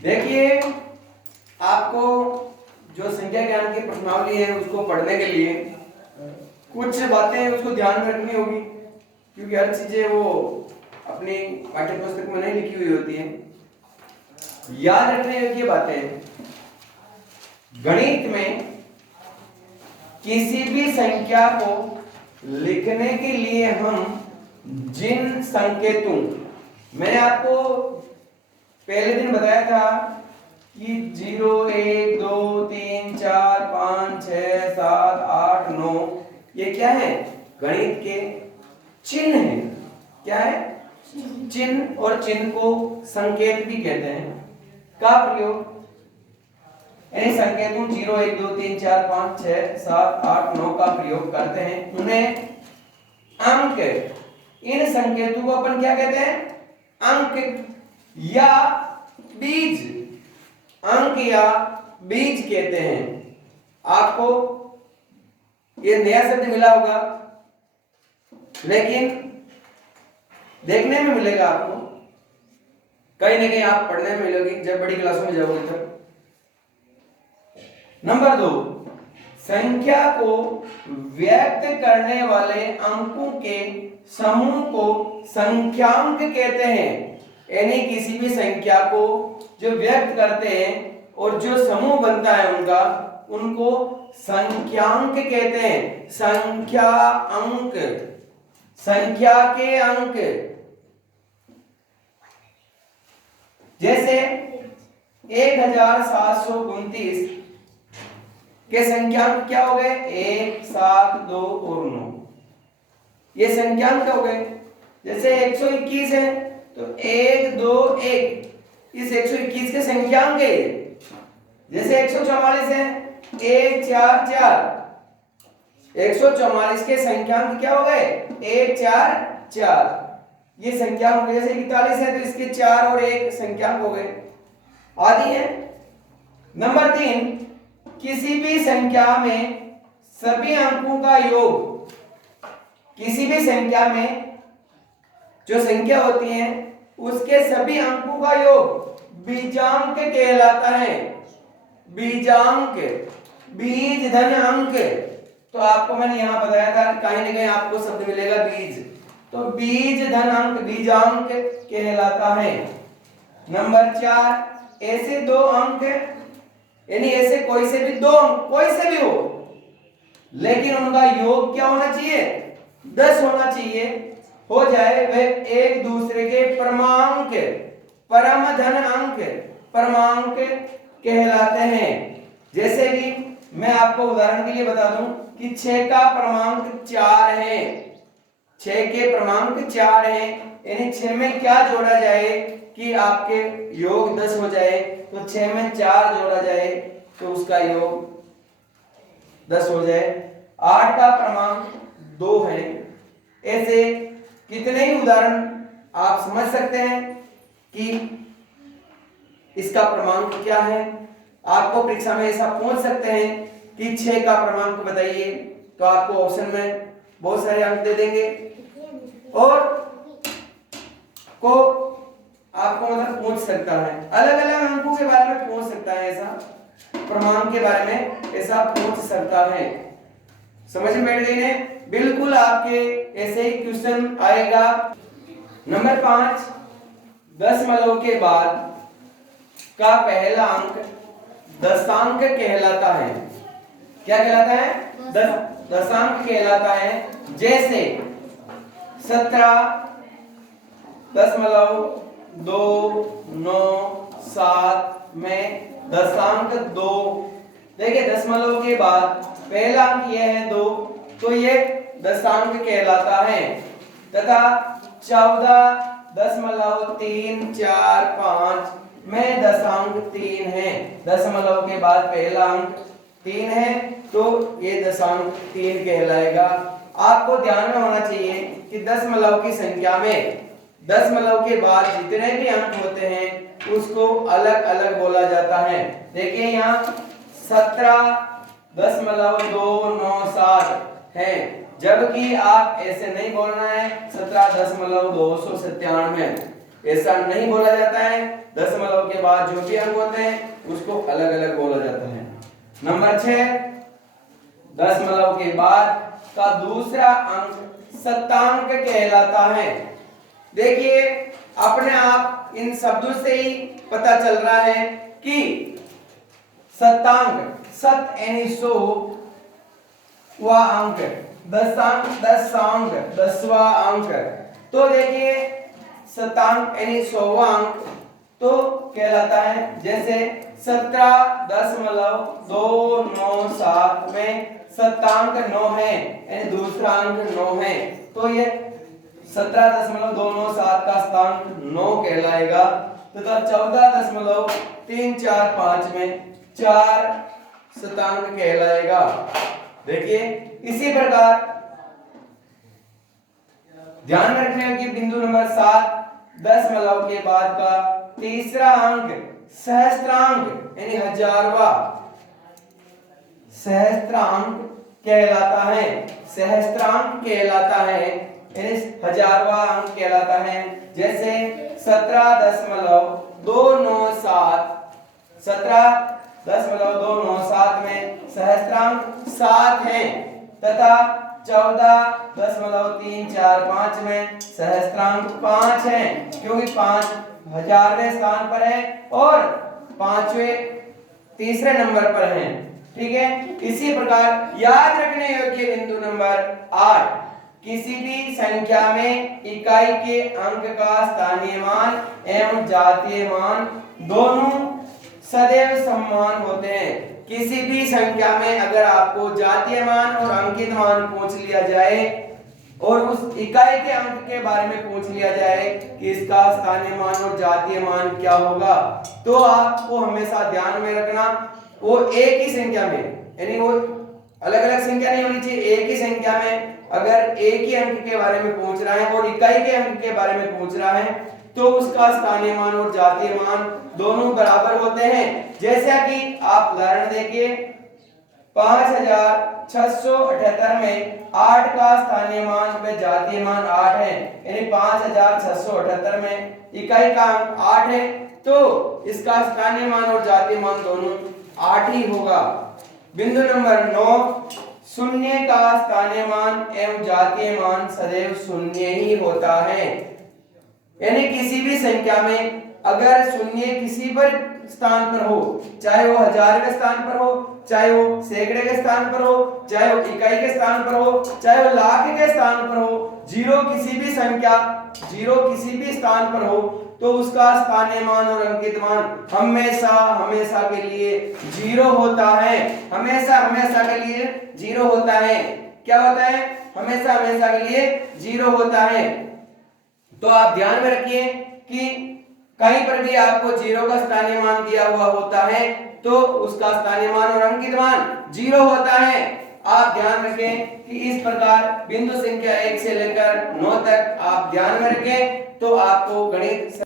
देखिए, आपको जो संख्या ज्ञान की प्रश्नावली है उसको पढ़ने के लिए कुछ बातें उसको ध्यान में रखनी होगी, क्योंकि हर चीजें वो अपनी पाठ्य पुस्तक में नहीं लिखी हुई होती हैं। याद रखने योग्य बातें, गणित में किसी भी संख्या को लिखने के लिए हम जिन संकेतों, मैंने आपको पहले दिन बताया था कि 0 1 2 3 4 5 6 7 8 9 ये क्या है? गणित के चिन्ह है। क्या है? चिन्ह। और चिन्ह को संकेत भी कहते हैं। का प्रयोग यानी संकेतों 0 1 2 3 4 5 6 7 8 9 का प्रयोग करते हैं। उन्हें अंक, इन संकेतों को अपन क्या कहते हैं? अंक या बीज, अंक या बीज कहते हैं। आपको ये नया शब्द मिला होगा, लेकिन देखने में मिलेगा आपको, कहीं ना कहीं आप पढ़ने में मिलेगी जब बड़ी क्लासों में जाओगे तब। नंबर 2, संख्या को व्यक्त करने वाले अंकों के समूह को संख्यांक कहते हैं। यानी किसी भी संख्या को जो व्यक्त करते हैं और जो समूह बनता है उनका, उनको संख्यांक कहते हैं। संख्या अंक, संख्या के अंक। जैसे 1729 के संख्यांक क्या हो गए? 1 7 2 और 9, ये संख्यांक हो गए। जैसे 121 है तो 1 2 1, इस 121 के संख्यांक है। जैसे 144 है 1 4 4, 144 के संख्यांक क्या हो गए? 1 4 4, ये संख्यांक हो गए। जैसे 41 है तो इसके 4 और 1 संख्यांक हो गए आदि है। नंबर 3, किसी भी संख्या में सभी अंकों का योग, किसी भी संख्या में जो संख्या होती है उसके सभी अंकों का योग बीजांक कहलाता है। बीजांक, बीज धन अंक। तो आपको मैंने यहां बताया था कहीं ना कहीं आपको शब्द मिलेगा बीज, तो बीज धन अंक बीजांक कहलाता है। नंबर 4, ऐसे दो अंक, यानी ऐसे कोई से भी दो अंक, कोई से भी हो, लेकिन उनका योग क्या होना चाहिए? 10 होना चाहिए। हो जाए वे एक दूसरे के परमांक, परम धन अंक, परमांक कहलाते हैं। जैसे कि मैं आपको उदाहरण के लिए बता दूं कि 6 का परमांक 4 है, 6 के परमांक 4 है, यानी 6 में क्या जोड़ा जाए कि आपके योग 10 हो जाए, तो 6 में 4 जोड़ा जाए तो उसका योग 10 हो जाए। 8 का क्रमांक 2 है। ऐसे कितने ही उदाहरण आप समझ सकते हैं कि इसका क्रमांक क्या है। आपको परीक्षा में ऐसा पूछ सकते हैं कि 6 का क्रमांक बताइए, तो आपको ऑप्शन में बहुत सारे अंक दे देंगे और को आपको मतलब पूछ सकता है, अलग अलग अंकों के बारे में पूछ सकता है, ऐसा क्रमांक के बारे में ऐसा पूछ सकता है। समझ में बैठ गई ने? बिल्कुल आपके ऐसे ही क्वेश्चन आएगा। नंबर 5, दशमलव के बाद का पहला अंक दशांक कहलाता है। क्या कहलाता है? दशांक कहलाता है। जैसे 17.297 में दशांक 2, देखिए दशमलव के बाद पहला अंक यह है 2, तो ये दशांक कहलाता है। तथा 14.345 में दशांक 3 है। दशमलव के बाद पहला अंक 3 है तो ये दशांक 3 कहलाएगा। आपको ध्यान में होना चाहिए कि दशमलव की संख्या में दशमलव के बाद जितने भी अंक होते हैं उसको अलग अलग बोला जाता है। देखिए यहाँ 17.297 है, जबकि आप ऐसे नहीं बोलना है 17.297। ऐसा नहीं बोला जाता है। दशमलव के बाद जो भी अंक होते हैं उसको अलग अलग बोला जाता है। नंबर 6, दशमलव के बाद का दूसरा अंक शतांक कहलाता है। देखिए अपने आप इन शब्दों से ही पता चल रहा है कि शतांक, शत यानी 100, वा अंक, दशांक, दशांक, 10वां अंक। तो देखिए शतांक यानी 100वां अंक तो कहलाता है, जैसे 17.297 में शतांक 9 है यानी दूसरा अंक 9 है, तो ये 17.297 का स्थान 9 कहलाएगा। तथा 14.345 में 4 शतांक कहलाएगा। देखिए इसी प्रकार ध्यान में रखने की बिंदु नंबर 7, दशमलव के बाद का तीसरा अंक सहस्त्रांक यानी हजारवा, सहस्त्रांक कहलाता है। सहस्त्रांक कहलाता है यानी हजारवा अंक कहलाता है। जैसे 17.297 में सहस्त्रांक 7 है तथा 14.345 में सहस्त्रांक 5 है, क्योंकि 5 हजारवें स्थान पर है और 5वें तीसरे नंबर पर है। ठीक है। इसी प्रकार याद रखने योग्य बिंदु नंबर 8, किसी भी संख्या में इकाई के अंक का स्थानीय मान एवं जातीय मान दोनों सदैव समान होते हैं। किसी भी संख्या में अगर आपको जातीय मान और अंकित मान पूछ लिया जाए और उस इकाई के अंक के बारे में पूछ लिया जाए कि इसका स्थानीय मान और जातीय मान क्या होगा, तो आपको हमेशा ध्यान में रखना वो एक ही संख्या में, यानी वो अलग अलग संख्या नहीं होनी चाहिए, एक ही संख्या में अगर एक ही अंक के बारे में पूछ रहा है और इकाई के अंक के बारे में पूछ रहा है तो उसका स्थानीय मान और जातीय मान दोनों बराबर होते हैं। जैसा कि आप उदाहरण देखिए 5678 में 8 का स्थानीय मान व जातीय मान 8 है, यानी 5678 में इकाई का अंक 8 है तो इसका स्थानीय मान और जातीय मान दोनों 8 ही होगा। बिंदु नंबर 9, शून्य का स्थानीय मान एवं जातीय मान सदैव शून्य ही होता है। यानी किसी भी संख्या में अगर शून्य किसी पर स्थान पर हो, चाहे वो हजारवें स्थान पर हो, चाहे वो सैकड़े के स्थान पर हो, चाहे वो इकाई के स्थान पर हो, चाहे वो लाख के स्थान पर हो, जीरो किसी भी संख्या, जीरो किसी भी स्थान पर हो तो उसका स्थानीय मान और अंकित मान हमेशा हमेशा के लिए जीरो होता है। हमेशा हमेशा के लिए जीरो होता है। क्या होता है? हमेशा हमेशा के लिए जीरो होता है। तो आप ध्यान में रखिए कि कहीं पर भी आपको जीरो का स्थानीय मान दिया हुआ होता है तो उसका स्थानीय मान और अंकित मान जीरो होता है। आप ध्यान रखें कि इस प्रकार बिंदु संख्या 1 से लेकर 9 तक आप ध्यान में रखें तो आपको गणित